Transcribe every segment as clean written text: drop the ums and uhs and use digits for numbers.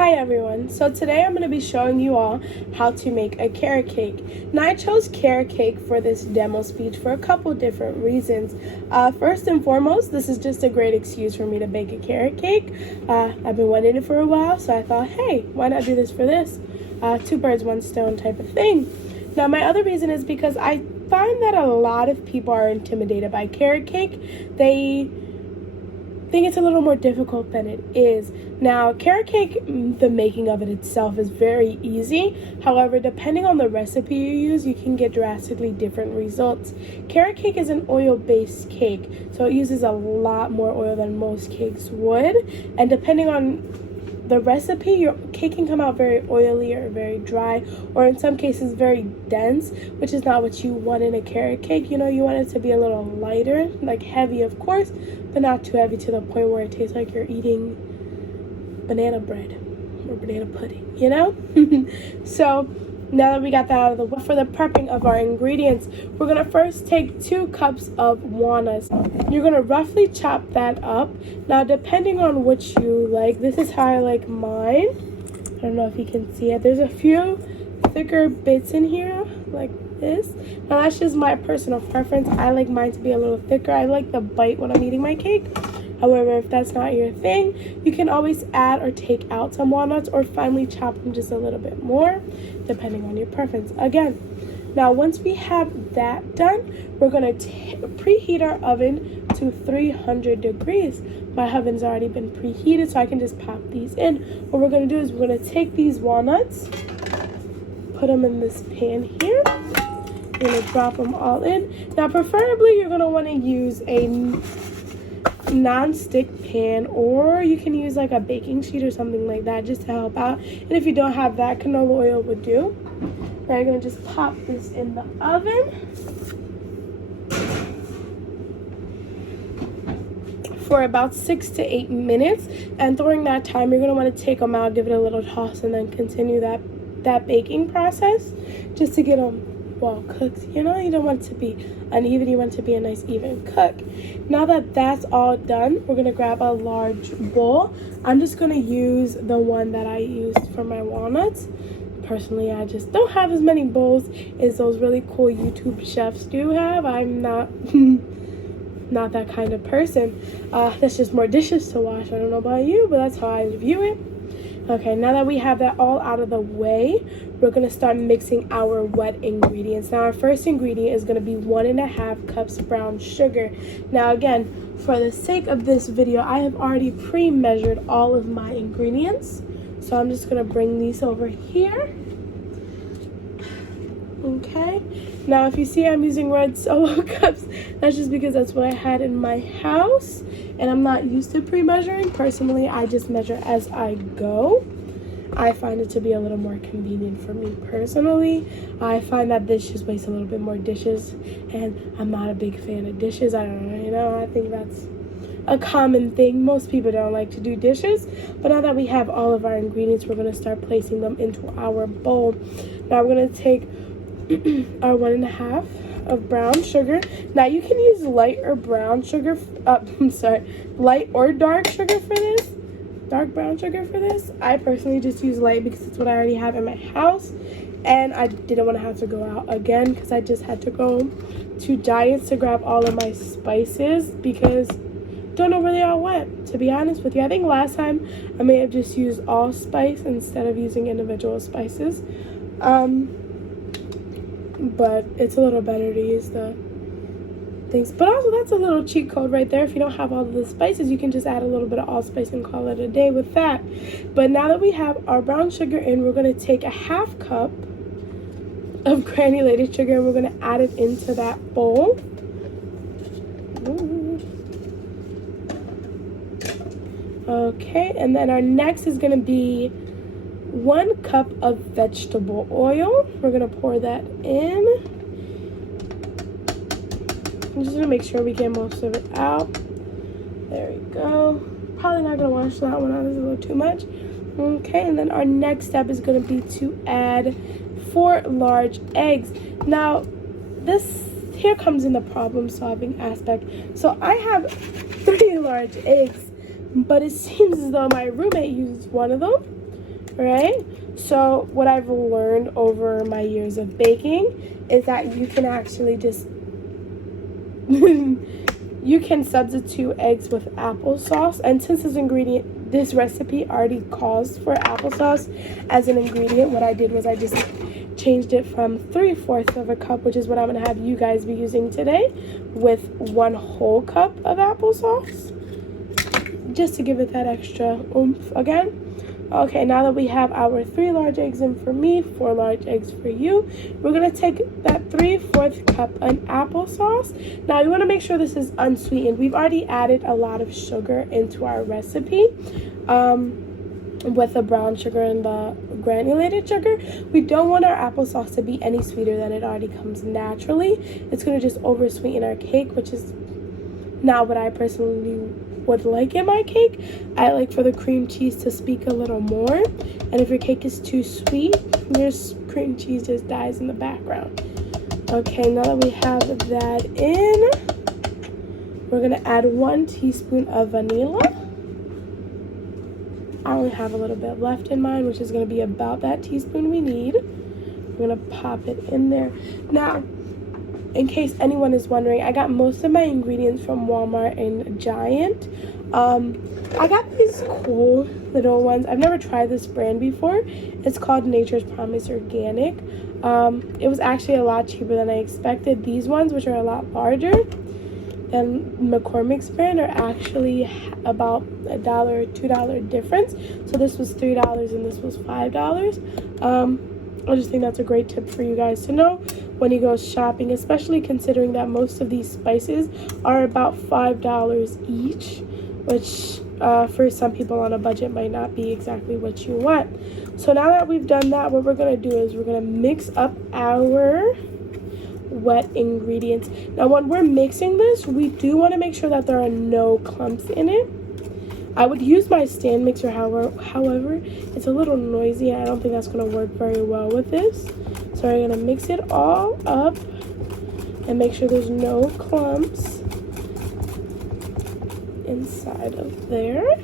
Hi everyone, so today I'm going to be showing you all how to make a carrot cake. Now I chose carrot cake for this demo speech for a couple different reasons. First and foremost, this is just a great excuse for me to bake a carrot cake. I've been wanting it for a while, so I thought, hey, why not do this for this? Two birds, one stone type of thing. Now my other reason is because I find that a lot of people are intimidated by carrot cake. They think it's a little more difficult than it is. Now, carrot cake, the making of it itself is very easy. However, depending on the recipe you use, you can get drastically different results. Carrot cake is an oil-based cake, so it uses a lot more oil than most cakes would. And depending on the recipe, your cake can come out very oily or very dry, or in some cases very dense, which is not what you want in a carrot cake. You know, you want it to be a little lighter, like heavy of course, but not too heavy to the point where it tastes like you're eating banana bread or banana pudding, you know? So now that we got that out of the way, for the prepping of our ingredients, we're gonna first take 2 cups of walnuts. You're gonna roughly chop that up. Now, depending on which you like, this is how I like mine. I don't know if you can see it. There's a few thicker bits in here, like this. Now, that's just my personal preference. I like mine to be a little thicker. I like the bite when I'm eating my cake. However, if that's not your thing, you can always add or take out some walnuts or finely chop them just a little bit more, depending on your preference. Again, now once we have that done, we're going to preheat our oven to 300 degrees. My oven's already been preheated, so I can just pop these in. What we're going to do is we're going to take these walnuts, put them in this pan here. You're going to drop them all in. Now, preferably, you're going to want to use a non-stick pan, or you can use like a baking sheet or something like that just to help out. And if you don't have that, canola oil would do. Now you're going to just pop this in the oven for about 6 to 8 minutes, and during that time you're going to want to take them out, give it a little toss, and then continue that baking process just to get them well cooked. You know, you don't want it to be uneven, you want it to be a nice even cook. Now that that's all done, we're gonna grab a large bowl. I'm just gonna use the one that I used for my walnuts. Personally, I just don't have as many bowls as those really cool YouTube chefs do have. I'm not not that kind of person. That's just more dishes to wash. I don't know about you, but that's how I view it. Okay, now that we have that all out of the way, we're going to start mixing our wet ingredients. Now, our first ingredient is going to be 1.5 cups brown sugar. Now, again, for the sake of this video, I have already pre-measured all of my ingredients. So I'm just going to bring these over here. Okay. Now, if you see I'm using red Solo cups, that's just because that's what I had in my house. And I'm not used to pre-measuring. Personally, I just measure as I go. I find it to be a little more convenient for me personally. I find that this just wastes a little bit more dishes, and I'm not a big fan of dishes. I don't know, you know, I think that's a common thing. Most people don't like to do dishes. But now that we have all of our ingredients, we're going to start placing them into our bowl. Now we're going to take our 1.5 of brown sugar. Now you can use light or brown sugar, light or dark sugar for this. Dark brown sugar for this. I personally just use light because it's what I already have in my house, and I didn't want to have to go out again because I just had to go to Giants to grab all of my spices because don't know where they all went, to be honest with you. I think last time I may have just used allspice instead of using individual spices, but it's a little better to use the things. But also, that's a little cheat code right there. If you don't have all of the spices, you can just add a little bit of allspice and call it a day with that. But now that we have our brown sugar in, we're going to take 1/2 cup of granulated sugar and we're going to add it into that bowl. Okay, and then our next is going to be 1 cup of vegetable oil. We're going to pour that in. I'm just going to make sure we get most of it out. There we go. Probably not going to wash that one out. It's a little too much. Okay, and then our next step is going to be to add 4 large eggs. Now, here comes in the problem solving aspect. So I have 3 large eggs, but it seems as though my roommate used one of them. right? So what I've learned over my years of baking is that you can actually just you can substitute eggs with applesauce, and since this recipe already calls for applesauce as an ingredient, what I did was I just changed it from 3/4 of a cup, which is what I'm gonna have you guys be using today, with 1 whole cup of applesauce, just to give it that extra oomph again. Okay, now that we have our 3 large eggs in for me, 4 large eggs for you, we're gonna take that 3/4 cup of applesauce. Now you wanna make sure this is unsweetened. We've already added a lot of sugar into our recipe with the brown sugar and the granulated sugar. We don't want our applesauce to be any sweeter than it already comes naturally. It's gonna just over sweeten our cake, which is not what I personally would like in my cake. I like for the cream cheese to speak a little more, and if your cake is too sweet, your cream cheese just dies in the background. Okay, now that we have that in, we're gonna add 1 teaspoon of vanilla. I only have a little bit left in mine, which is gonna be about that teaspoon we need. We're gonna pop it in there. Now, in case anyone is wondering, I got most of my ingredients from Walmart and Giant. I got these cool little ones. I've never tried this brand before. It's called Nature's Promise Organic. It was actually a lot cheaper than I expected. These ones, which are a lot larger than McCormick's brand, are actually about $1 or $2 difference. So this was $3 and this was $5. I just think that's a great tip for you guys to know when you go shopping, especially considering that most of these spices are about $5 each, which for some people on a budget might not be exactly what you want. So now that we've done that, what we're going to do is we're going to mix up our wet ingredients. Now when we're mixing this, we do want to make sure that there are no clumps in it. I would use my stand mixer, however, it's a little noisy and I don't think that's going to work very well with this. So we're going to mix it all up and make sure there's no clumps inside of there.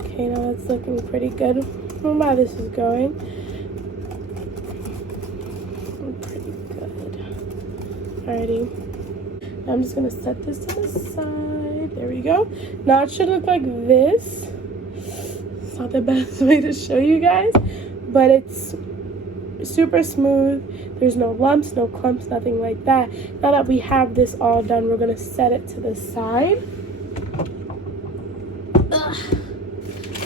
Okay, now it's looking pretty good. I don't know how this is going. Pretty good. Alrighty. Now I'm just going to set this to the side. There we go. Now it should look like this. It's not the best way to show you guys, but it's super smooth. There's no lumps, no clumps, nothing like that. Now that we have this all done, we're going to set it to the side.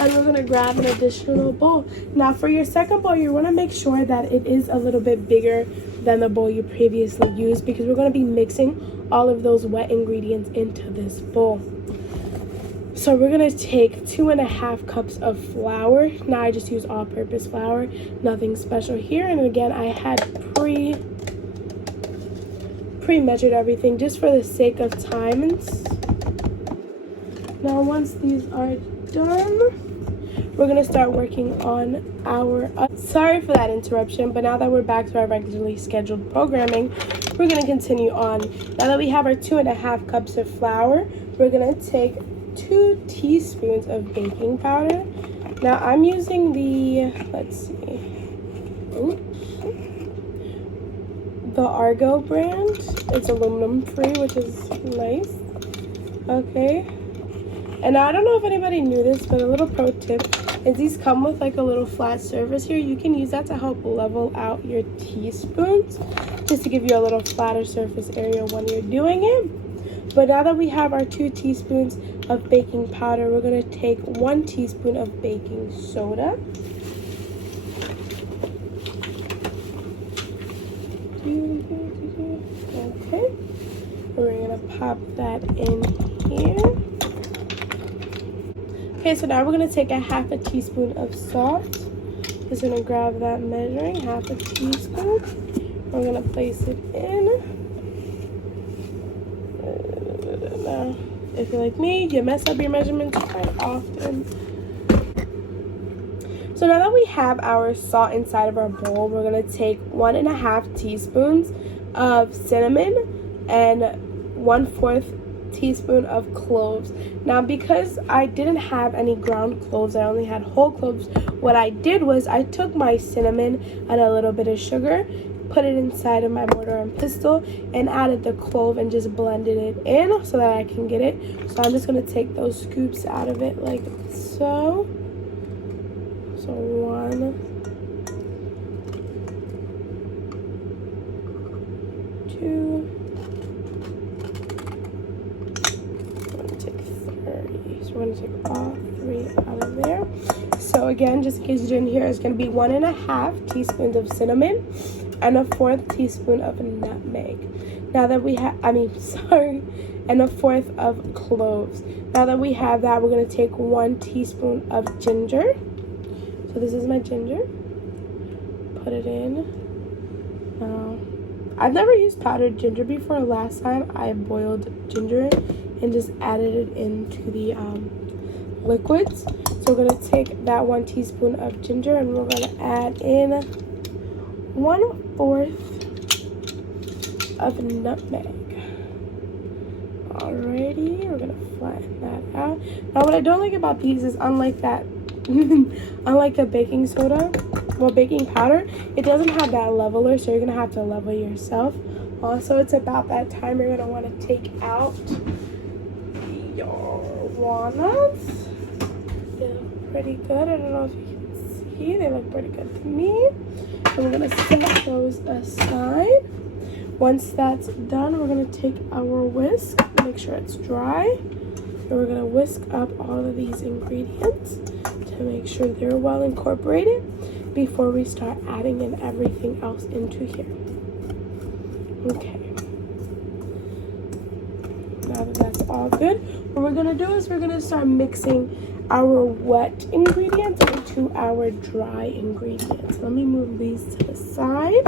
And we're going to grab an additional bowl. Now for your second bowl, you want to make sure that it is a little bit bigger than the bowl you previously used, because we're going to be mixing all of those wet ingredients into this bowl. So we're going to take 2.5 cups of flour. Now I just use all-purpose flour, nothing special here. And again, I had pre-measured everything just for the sake of time. Now once these are done, we're going to start working on our sorry for that interruption, but now that we're back to our regularly scheduled programming, we're going to continue on. Now that we have our 2.5 cups of flour, we're going to take 2 teaspoons of baking powder. Now I'm using the, let's see, the Argo brand. It's aluminum free, which is nice. Okay. And I don't know if anybody knew this, but a little pro tip is these come with like a little flat surface here. You can use that to help level out your teaspoons, just to give you a little flatter surface area when you're doing it. But now that we have our 2 teaspoons of baking powder, we're going to take 1 teaspoon of baking soda. Okay. We're going to pop that in here. Okay, so now we're going to take a 1/2 teaspoon of salt. Just going to grab that measuring, 1/2 teaspoon. We're going to place it in. Now, if you're like me, you mess up your measurements quite often. So now that we have our salt inside of our bowl, we're going to take 1.5 teaspoons of cinnamon and 1/4 teaspoon of cloves. Now, because I didn't have any ground cloves, I only had whole cloves, what I did was I took my cinnamon and a little bit of sugar, put it inside of my mortar and pestle, and added the clove and just blended it in so that I can get it. So I'm just going to take those scoops out of it like so. So 1, 2, I'm going to take 30. So we're going to take all 3 out of there. So again, just in case you didn't hear, it's going to be 1.5 teaspoons of cinnamon and a 1/4 teaspoon of nutmeg. Now that we have, and a 1/4 of cloves. Now that we have that, we're going to take 1 teaspoon of ginger. So this is my ginger. Put it in. Now, I've never used powdered ginger before. Last time I boiled ginger and just added it into the liquids. So we're going to take that 1 teaspoon of ginger and we're going to add in 1/4 of nutmeg. Alrighty, we're going to flatten that out. Now what I don't like about these is unlike a baking soda, well, baking powder, it doesn't have that leveler, so you're going to have to level yourself. Also, it's about that time you're going to want to take out your walnuts. They look pretty good. I don't know if you can see. They look pretty good to me. And we're going to set those aside. Once that's done, we're going to take our whisk, make sure it's dry. And we're going to whisk up all of these ingredients to make sure they're well incorporated before we start adding in everything else into here. Okay. Now that that's all good, what we're going to do is we're going to start mixing our wet ingredients into our dry ingredients. Let me move these to the side.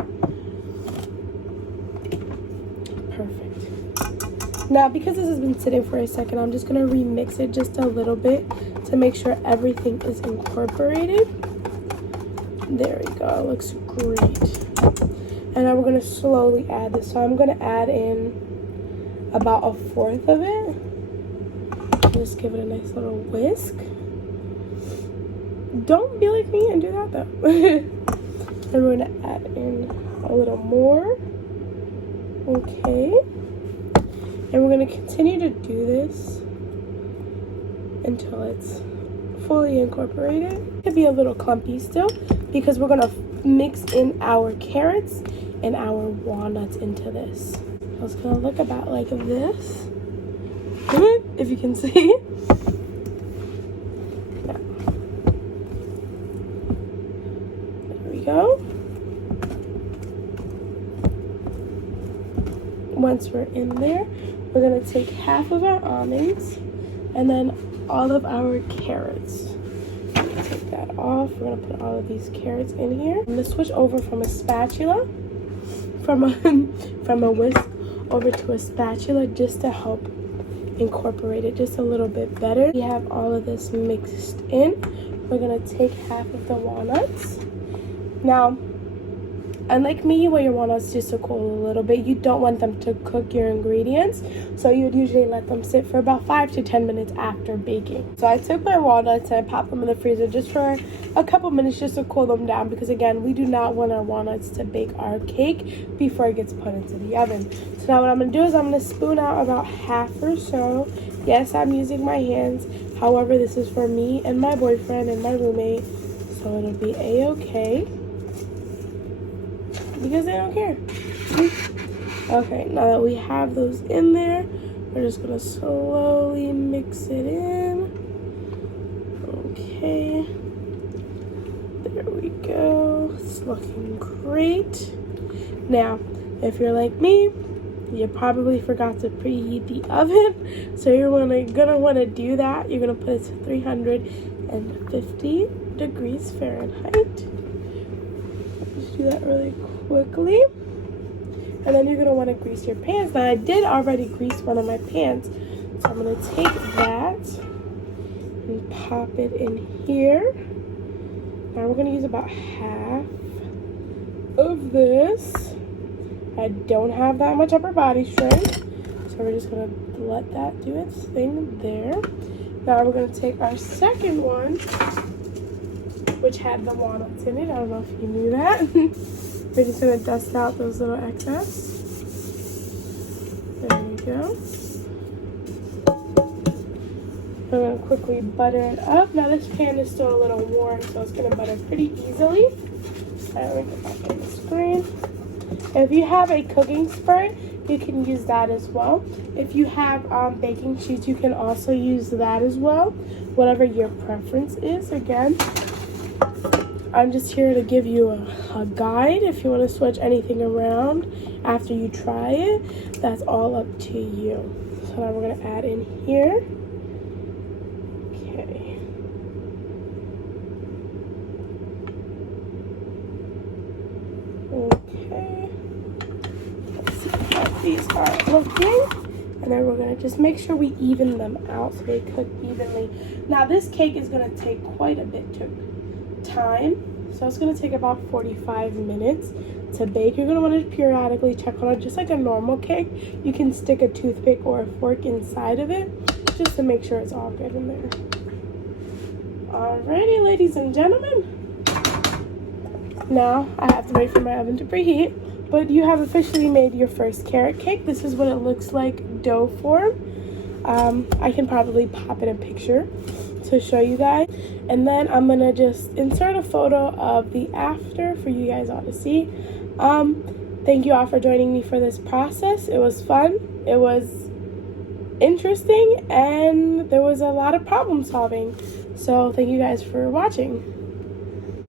Perfect. Now, because this has been sitting for a second, I'm just going to remix it just a little bit to make sure everything is incorporated. There we go. It looks great. And now we're going to slowly add this. So I'm going to add in about 1/4 of it. Just give it a nice little whisk. Don't be like me and do that though. And we're going to add in a little more. Okay. And we're going to continue to do this until it's fully incorporated. It could be a little clumpy still because we're going to mix in our carrots and our walnuts into this. So it's going to look about like this, if you can see. Now, there we go. Once we're in there, we're going to take half of our almonds and then all of our carrots. Take that off. We're going to put all of these carrots in here. I'm going to switch over from a spatula, from a whisk over to a spatula just to help incorporate it just a little bit better. We have all of this mixed in. We're going to take half of the walnuts. Now, unlike me, you want your walnuts just to cool a little bit. You don't want them to cook your ingredients, so you would usually let them sit for about 5 to 10 minutes after baking. So I took my walnuts and I popped them in the freezer just for a couple minutes just to cool them down, because again, we do not want our walnuts to bake our cake before it gets put into the oven. So now what I'm going to do is I'm going to spoon out about half or so. Yes, I'm using my hands. However, this is for me and my boyfriend and my roommate, so it'll be a-okay. Because they don't care. Okay, now that we have those in there, we're just gonna slowly mix it in. Okay, there we go. It's looking great. Now, if you're like me, you probably forgot to preheat the oven, so you're gonna want to do that. You're gonna put it to 350 degrees Fahrenheit. Just do that really quickly, and then you're going to want to grease your pans. Now I did already grease one of my pans, so I'm going to take that and pop it in here. Now we're going to use about half of this. I don't have that much upper body strength, so we're just going to let that do its thing there. Now we're going to take our second one, which had the walnuts in it. I don't know if you knew that. We're just going to dust out those little excess. There we go. I'm going to quickly butter it up. Now this pan is still a little warm, so it's going to butter pretty easily. Alright, let me get back on the screen. If you have a cooking spray, you can use that as well. If you have baking sheets, you can also use that as well. Whatever your preference is. Again, I'm just here to give you a guide. If you want to switch anything around after you try it, that's all up to you. So now we're going to add in here. Okay. Okay. Let's see how these are looking. And then we're going to just make sure we even them out so they cook evenly. Now this cake is going to take quite a bit of time. So it's going to take about 45 minutes to bake. You're going to want to periodically check on it just like a normal cake. You can stick a toothpick or a fork inside of it just to make sure it's all good in there. Alrighty, ladies and gentlemen. Now I have to wait for my oven to preheat. But you have officially made your first carrot cake. This is what it looks like dough form. I can probably pop in a picture to show you guys. And then I'm going to just insert a photo of the after for you guys all to see. Thank you all for joining me for this process. It was fun. It was interesting. And there was a lot of problem solving. So thank you guys for watching.